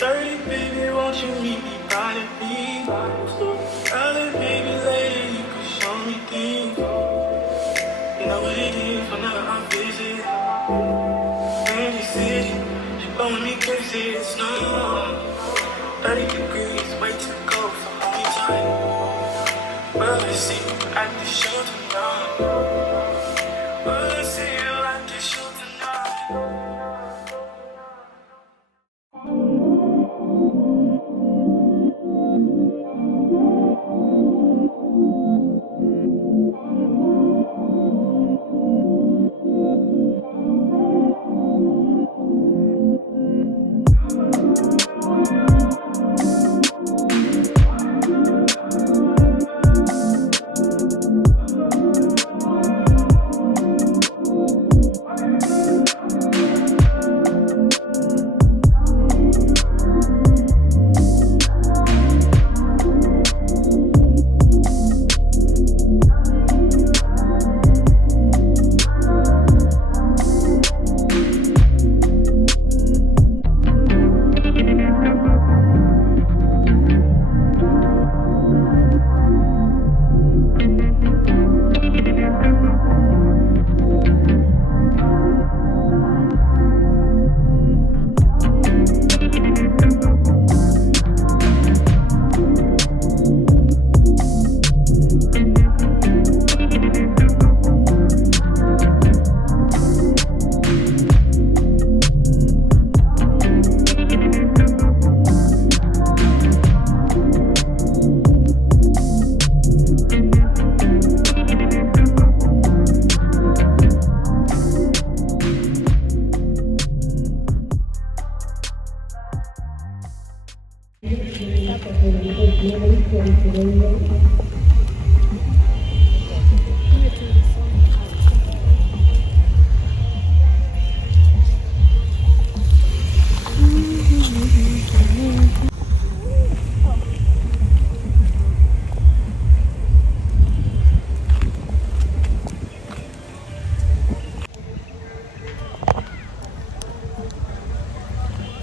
30, baby, won't you meet me by the beach? Early, baby, later, you can show me things. You know what it is whenever I visit. In the city, she blowing me crazy, it's no 30 degrees, way too cold for homie time. Well, let's see you at the show tonight. Well, let's see you at the show tonight.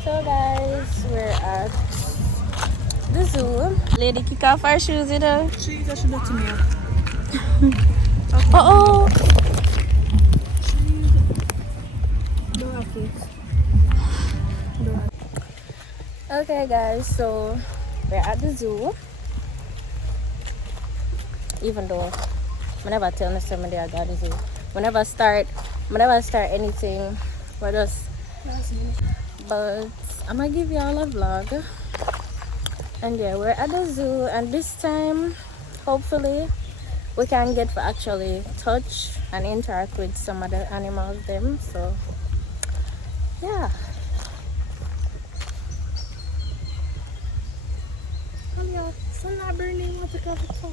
So guys, we're at the zoo. Lady, kick off our shoes, you know. She that should look to me. Uh-oh. Okay guys, so we're at the zoo. Even though I never tell somebody I got the zoo. Whenever I start anything, we're just but I'm gonna give y'all a vlog. And yeah, we're at the zoo, and this time hopefully we can get to actually touch and interact with some of the animals them. So yeah. Come here, sun not burning, what the cover for.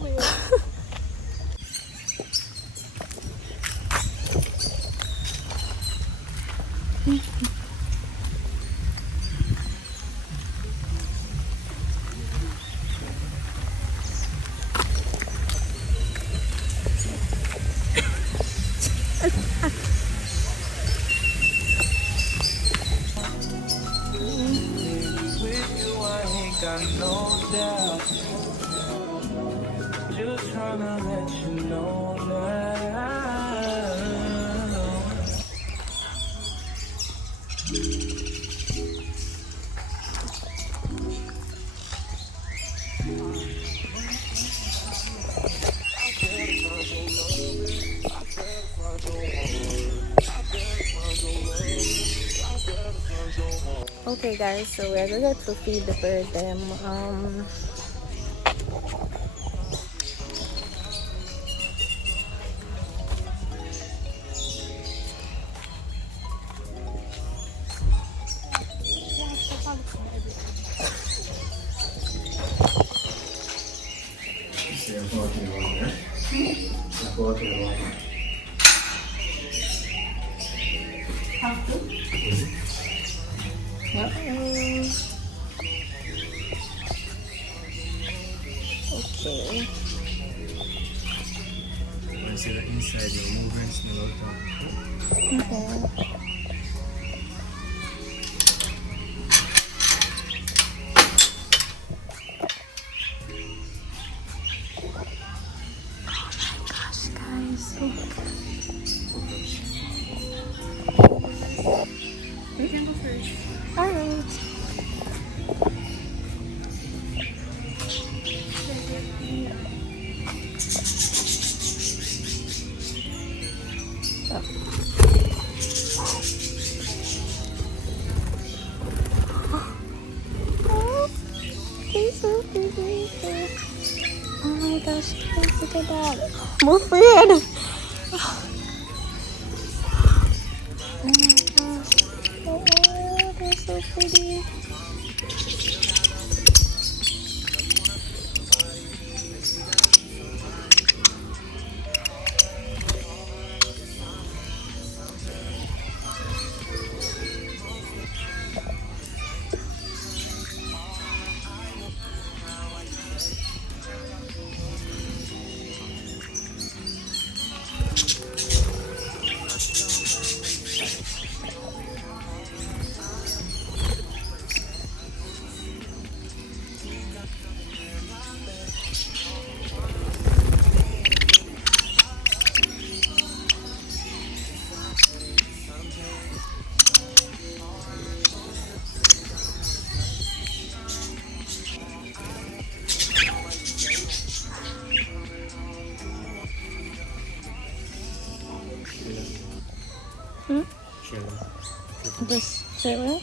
Just tryna let you know that Okay guys, so we're going to feed the bird them. Okay. I see the inside your movements in the Okay. so pretty. Oh my gosh, guys, look at that. I'm afraid. Oh my gosh. Oh, they're so pretty. This chili.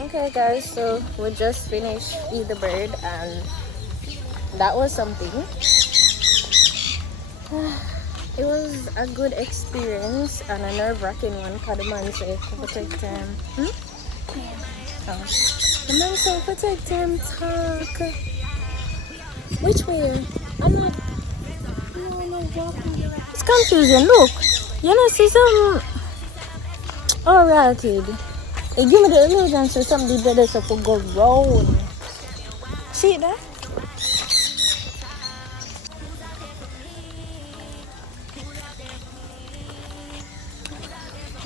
Okay guys, so we just finished Eat the Bird and that was something. It was a good experience and a nerve-wracking one because the man said protect time. Oh. The man said protect time talk. Which way? I'm not. No, it's confusing. Look, you know, see some. Alright, kid. They give me the illusion so somebody did this up to go round. See that?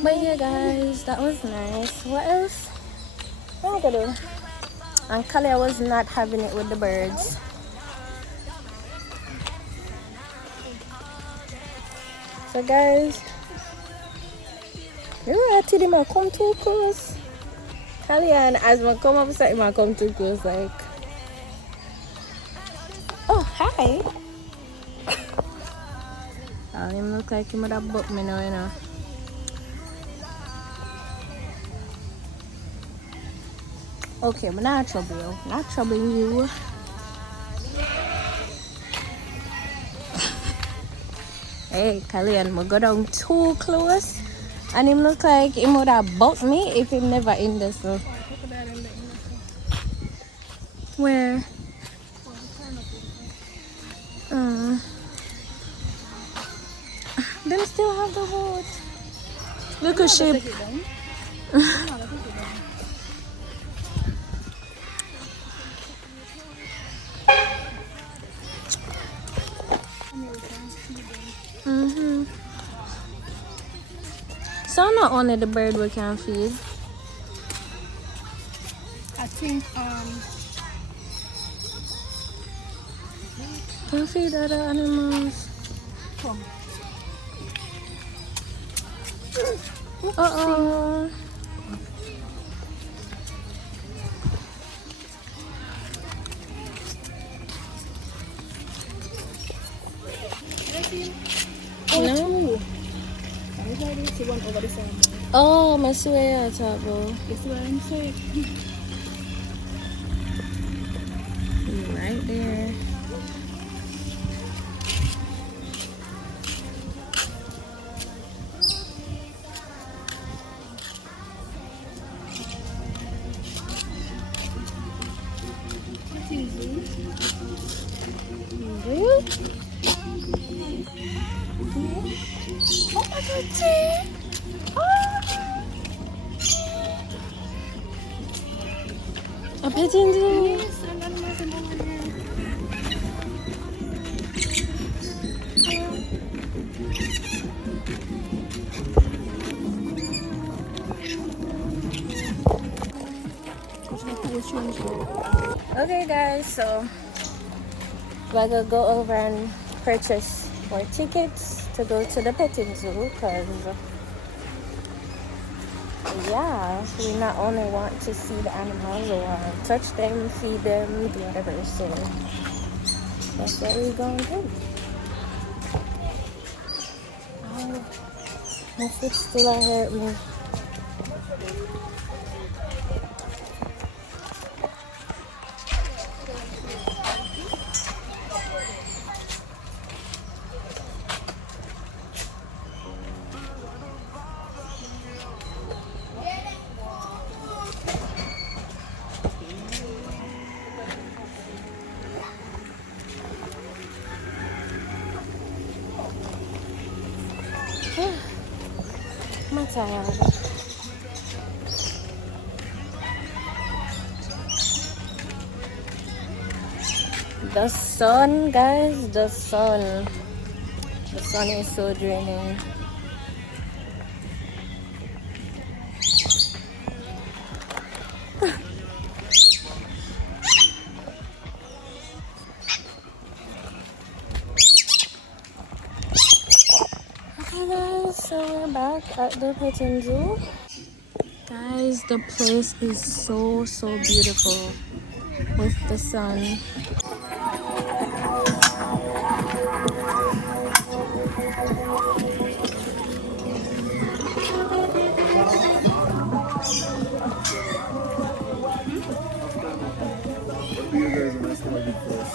But yeah guys, that was nice. What else? What am I gonna do? And Kalia was not having it with the birds. So guys, you know I might come too close. Kalia and as I come upside, I come too close like. Oh hi. Oh, him look like he would have booked me now, you know. Okay, but not trouble you. Not troubling you. Hey, Kalyan, we go down too close. And him look like he would have bucked me if he never in this. So. Where? Them still have the boat. Look at ship. So not only the bird we can feed. I think Can feed other animals. come. Uh-oh. No. Oh, my swear, Tabo. It's what I'm saying. You're right there. Oh my God, see? A pigeon too. Okay, guys, so we're gonna go over and purchase more tickets to go to the petting zoo because, yeah, we not only want to see the animals, we want to touch them, feed them, do whatever. So that's what we're gonna do. Oh, my foot still hurt me. I'm tired. The sun, guys, the sun is so draining. Okay, guys, so we're back at the petting zoo. Guys, the place is so beautiful with the sun.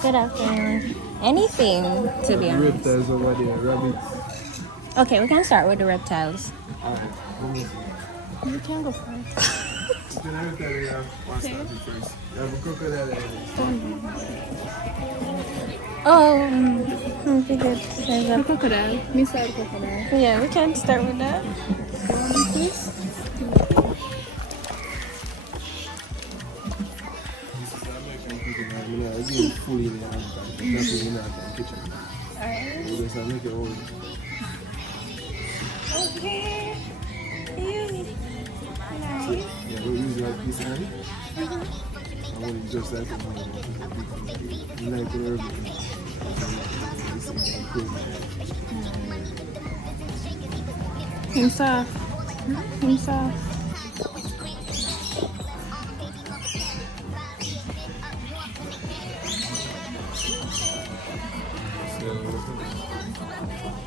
Good afternoon. Anything, to be honest. Reptiles over there, rabbits. Okay, we can start with the reptiles. Alright, let me see. You can go first. You can have that there. One start first. You have a crocodile there. Oh, I figured there's a Crocodile. Me saw crocodile. yeah, we can start with that. Please. It's even fully in the hand. That's in the kitchen. Alright. You just make it all. Okay. Nice. Yeah, we'll use like this hand. I want it just like it. You like it everything. Himself. Himself.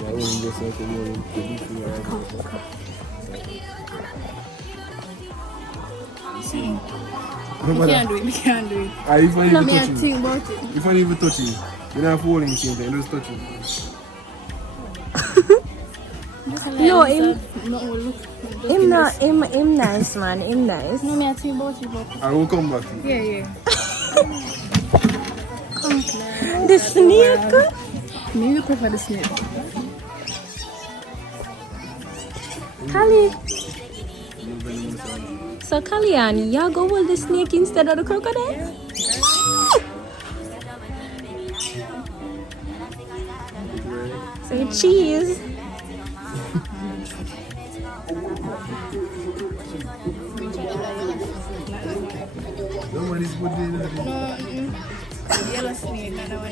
I want just like a little We can't do it. We can't do it. If I No, even me I touch him, think about it. if I even touch him, you don't have to hold him same time, just touch him. No, him No, look. him nice, man. Him nice. No, me I think about it. But I will come back. yeah, yeah. The snake. Me, you prefer the snake. Kali. So Kalian, y'all go with the snake instead of the crocodile? Say cheese. Nobody's put in there. Yellow snake, I know.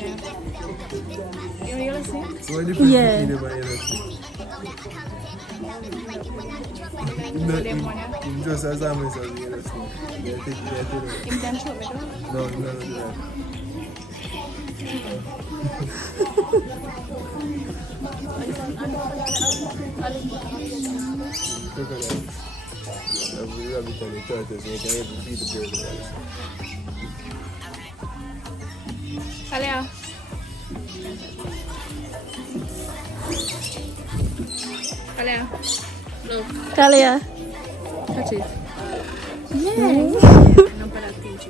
You know yellow snake? So what difference Yeah. between them and yellow snake? In just as harmless as the yellow snake. They take it. You can show me though. No, do that. Crocodile. The rabbit and the tortoise, so you can even feed the bird. Alia. Alia. Look. Kalia. Touch it. Yeah. No para pinche.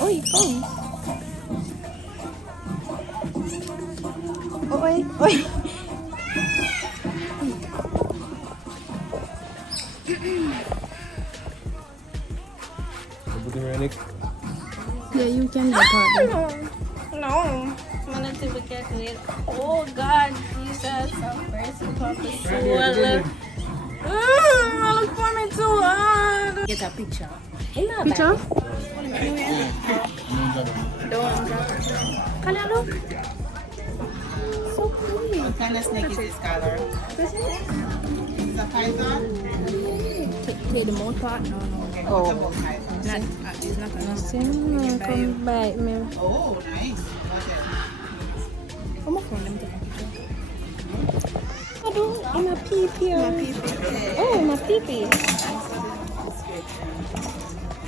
Oi, come. Oi, oi. Put him in your neck. Yeah, you. can get out. No. I'm gonna see if we can do it. Oh God, Jesus, have mercy upon the soul. Look for me too hard. Get a picture. Picture? Don't drop it. Can I look? So pretty. What kind of snake is this color? Is it a python? Take the mouth part? No. Oh. Not, it's not gonna Come bite me. Oh, nice. Come on, let me take a picture. I don't. I'm a pee-pee. Oh, my pee-pee.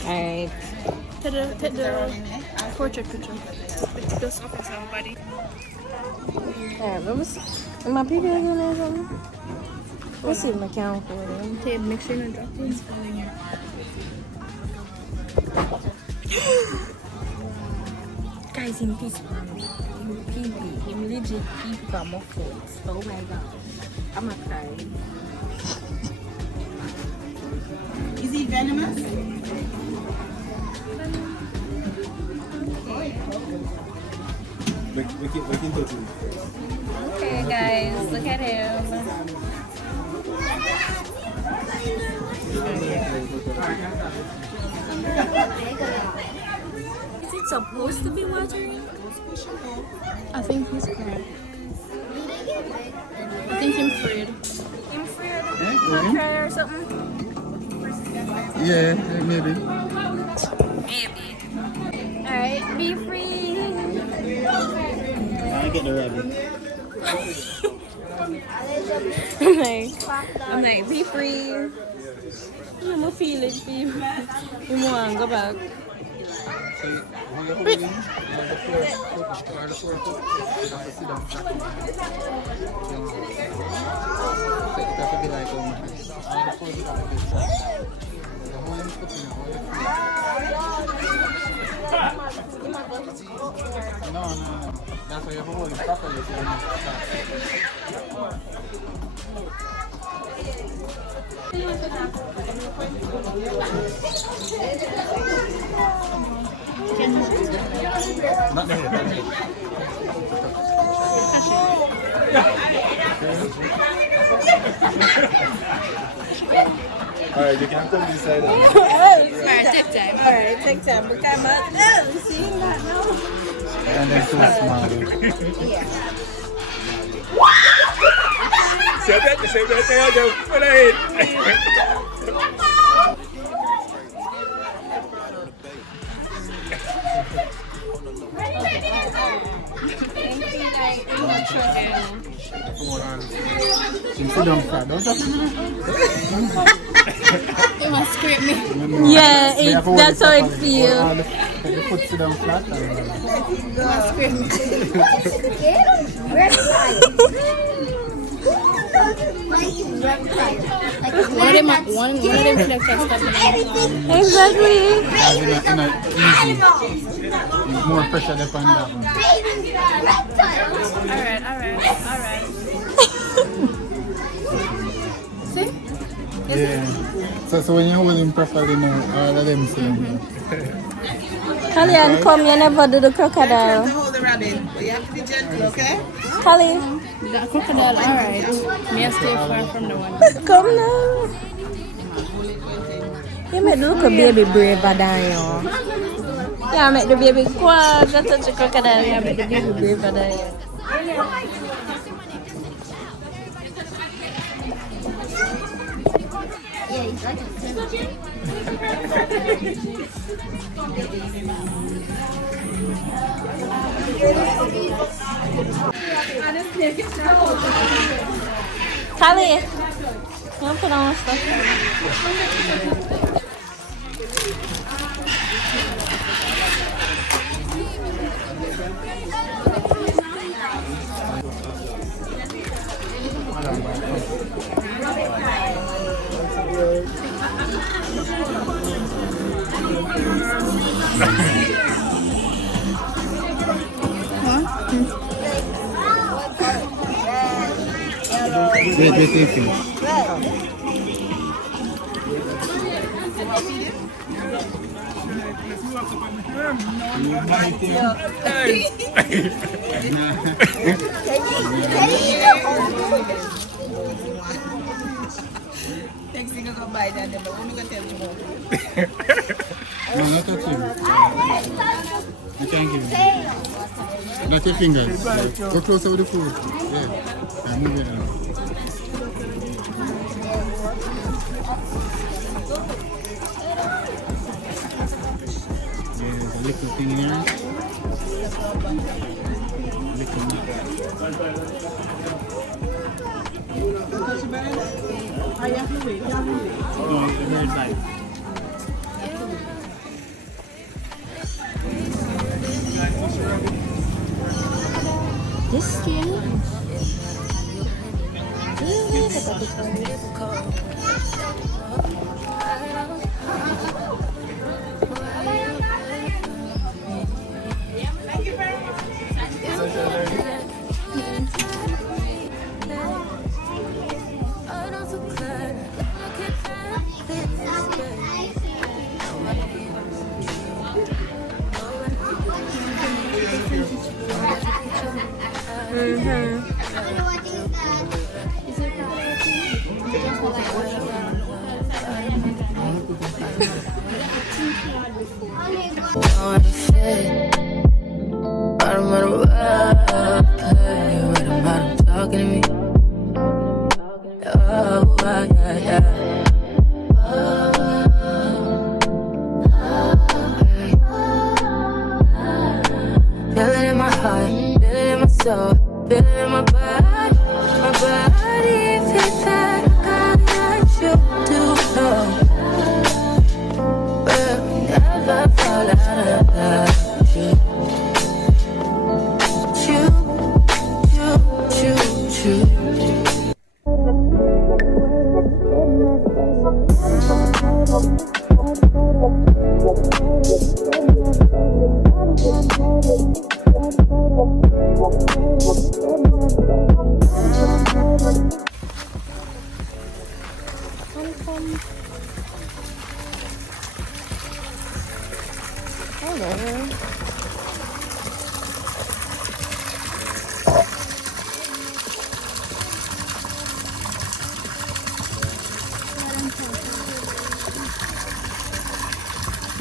Alright. Take the portrait picture. Just up somebody. Alright, let me see. Am my pee-pee again or something? Let's see if I can record it. Take make sure you don't drop it. Guys, him piece him pee-pee. Him legit pee-pee for my foot. Oh my god. I'm a cry. Is he venomous? We can touch him. Okay, guys, look at him. Is it supposed to be watering? I think he's crying. I think I'm afraid. Him afraid? Not cry or something? Yeah, maybe. Maybe. Alright, be free. I get the rabbit. I'm like, be free. I'm gonna feel it, baby. You want to go back? No. That's why you have to hold it properly. Not there. Alright, you can come this side. Alright, take time. Alright, take time. But come out. See that now? And then too small. Sit down flat, don't you? You must scrape me. Yeah, that's how it feels. The foot sit down flat. You must scrape me. One of them flex are stopping. Exactly. It's more pressure than that one. Alright. See? Yeah. So when you hold him properly now, all of them see him. Kalyan, come, you never do the crocodile. Hold the rabbit, but you have to be gentle, okay? Kali, The crocodile, alright. May I stay far from the one? come now. You make the little baby braver than you. Yeah, make the baby quiet. Just touch the crocodile. Yeah, make the baby braver than you. Kali, you put on stuff. Wait. Next thing I go buy that, but we're gonna tell you about it. No, not touch him. You can't give him. Not your fingers. Go closer with the food. Yeah. I'm moving now. There's a little thing in here. Little meat. No, the very side. This skin.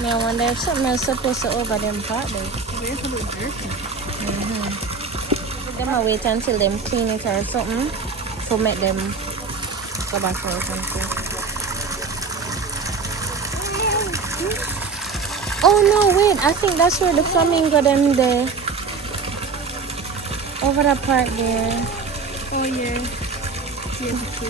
I wonder if something else supposed to over them part there. They might wait until them clean it or something to make them go back or something. Oh no, wait, I think that's where the flamingo them there. Over that part there. Oh yeah. Beautiful.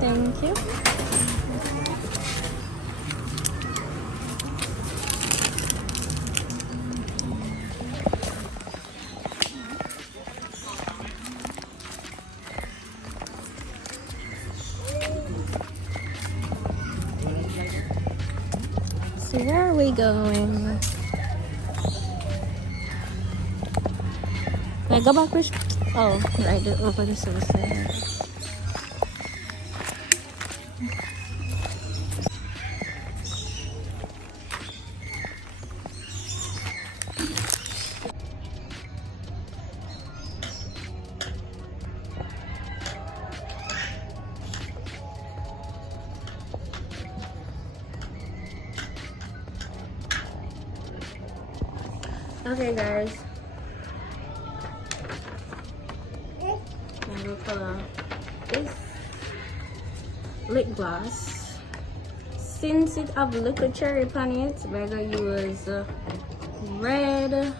Thank you. So where are we going? Can I go back which? Oh, right over the other side. Okay, guys. I'm gonna this lip gloss. Since it have little cherry on it, we're gonna use red.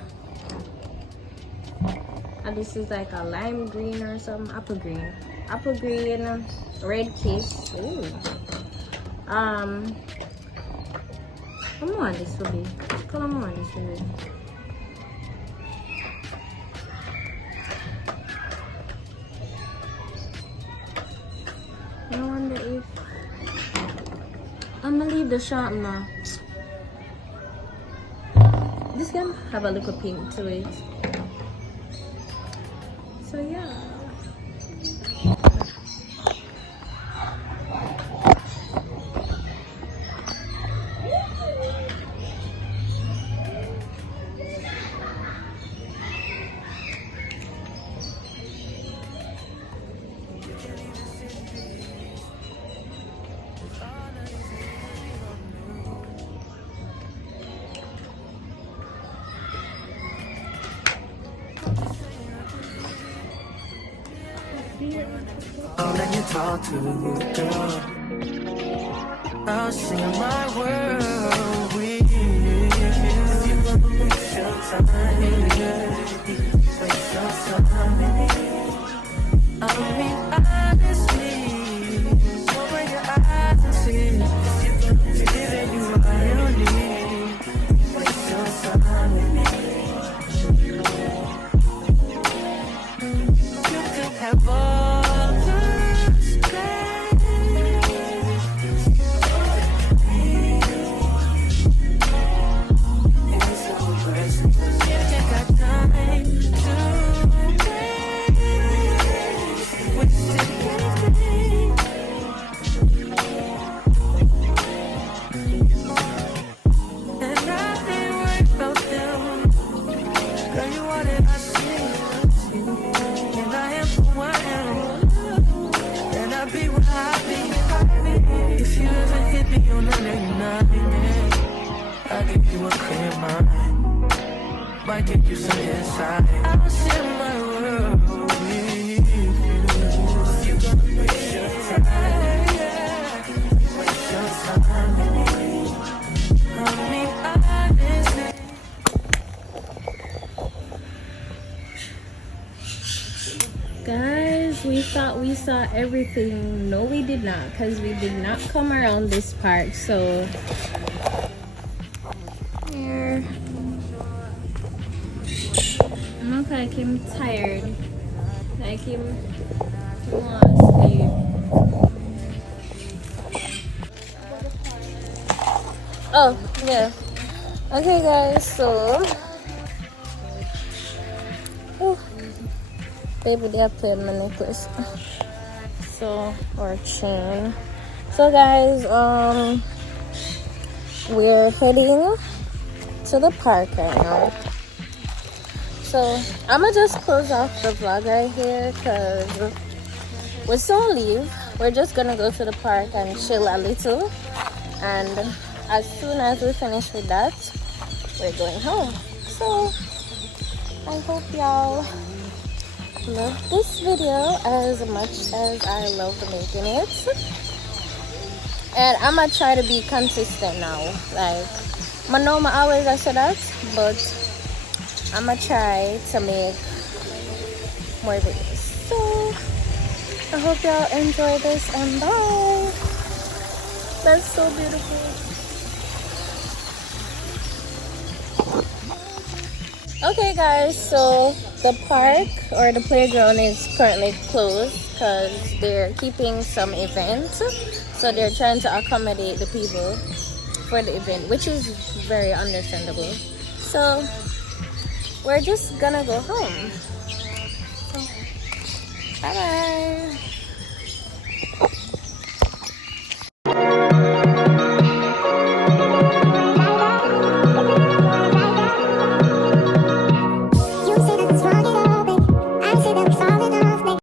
And this is like a lime green or some apple green. Apple green, red kiss. Ooh. How much this will be? How much this will be? the sharpener. This can have a little pink to it. So yeah. Let you talk to you, girl. I'll share my world with you. If you want to waste your time, waste your time. I mean, honestly, open your eyes and see. If you're giving you what you need, waste your time with me. You could have all. If you ever hit me on 99, I'll give you a clear mind. Might give you some insight. I'll share my world with you. You gonna waste your time, waste your time with me. I mean, honestly. Guys, we thought we saw everything. No, we did not, because we did not come around this part. So here, I look like him tired, like him wants to sleep. Oh yeah, okay guys, so baby, they are playing my necklace. So, or chain. So guys, we're heading to the park right now. So I'ma just close off the vlog right here because we're soon leave. We're just gonna go to the park and chill a little, and as soon as we finish with that, we're going home. So I hope y'all love this video as much as I love making it, and I'm gonna try to be consistent now. Like, I know I always I say that, but I'm gonna try to make more videos. So I hope y'all enjoy this, and bye. That's so beautiful. Okay guys, so the park or the playground is currently closed because they're keeping some events, so they're trying to accommodate the people for the event, which is very understandable. So we're just gonna go home. So, bye bye.